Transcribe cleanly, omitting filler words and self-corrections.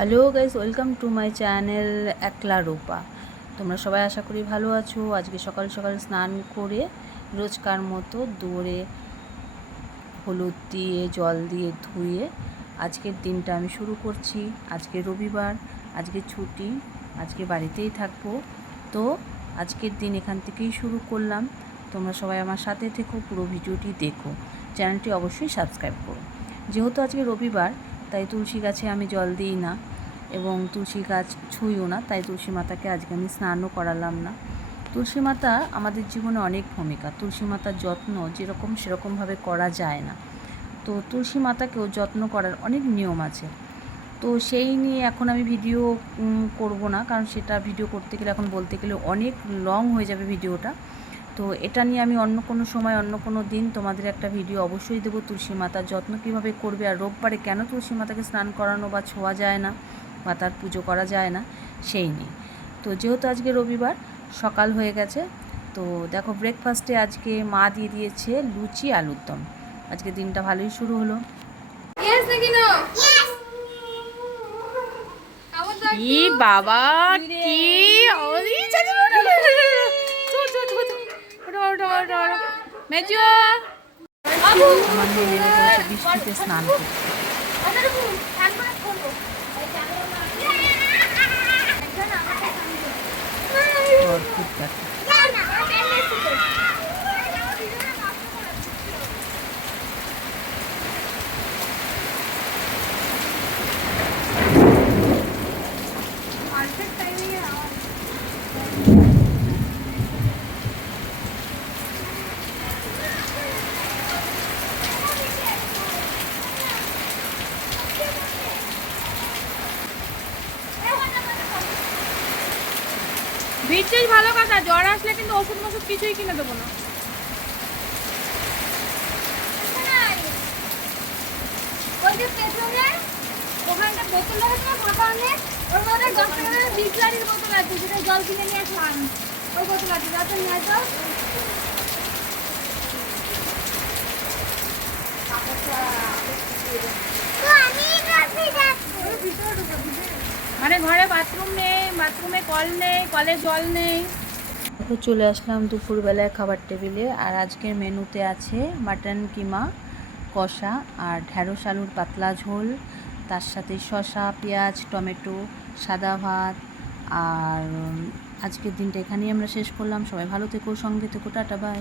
Hello guys, welcome to my channel একলা রূপা। তোমরা সবাই আশা করি ভালো আছো। আজকে সকাল সকাল স্নান করে রোজকার মতো দৌড়ে হলুদ দিয়ে জল দিয়ে ধুয়ে আজকের দিনটা আমি শুরু করছি। আজকে রবিবার, আজকে ছুটি, আজকে বাড়িতেই থাকবো। তো আজকের দিন এখান থেকেই শুরু করলাম। তোমরা সবাই আমার সাথে থেকো, পুরো ভিডিওটি দেখো, চ্যানেলটি অবশ্যই সাবস্ক্রাইব করো। যেহেতু আজকে রবিবার, তাই তুলসী গাছে আমি জল দিই না এবং তুলসী গাছ ছুঁইও না, তাই তুলসী মাতাকে আজকে আমি স্নানও করালাম না। তুলসী মাতা আমাদের জীবনে অনেক ভূমিকা। তুলসী মাতার যত্ন যেরকম সেরকমভাবে করা যায় না। তো তুলসী মাতাকেও যত্ন করার অনেক নিয়ম আছে। তো সেই নিয়ে এখন আমি ভিডিও করব না, কারণ সেটা ভিডিও করতে গেলে এখন বলতে গেলে অনেক লং হয়ে যাবে ভিডিওটা। তো এটা নিয়ে আমি অন্য কোনো সময় অন্য কোনো দিন তোমাদের একটা ভিডিও অবশ্যই দেবো, তুলসী মাতার যত্ন কীভাবে করবে আর রোববারে কেন তুলসী মাতাকে স্নান করানো বা ছোঁয়া যায় না বা তার পুজো করা যায় না সেই নিয়ে। তো যেহেতু আজকে রবিবার সকাল হয়ে গেছে, তো দেখো ব্রেকফাস্টে আজকে মা দিয়ে দিয়েছে লুচি আলুর দম। আজকে দিনটা ভালোই শুরু হলো। কি বাবা কি মেজো আমার মেয়ে নেমে পড়েছে বৃষ্টিতে স্নান করতে। ভিড়ছিস ভালো কথা, জ্বর আসলে কিন্তু ওষুধ মশুধ কিছুই কিনে দেবো না। ওখানটা বোতল আছে ফাঁকা অনেক, ওর মধ্যে 10 টাকার বিসলারির বোতল আছে, যেটা জল কিনে নিয়ে আসলাম। ওই বোতল আছে, যত নিয়ে আসো। মানে ঘরে বাথরুম নেই, বাথরুমে কল নেই, কলে জল নেই। তো চলে আসলাম দুপুরবেলায় খাবার টেবিলে। আর আজকের মেনুতে আছে মাটন কিমা কষা আর ঢ্যাঁড়স আলুর পাতলা ঝোল, তার সাথে শসা, পেঁয়াজ, টমেটো, সাদা ভাত। আর আজকের দিনটা এখানেই আমরা শেষ করলাম। সবাই ভালো থেকো, সঙ্গে থেকো, টাটা বাই।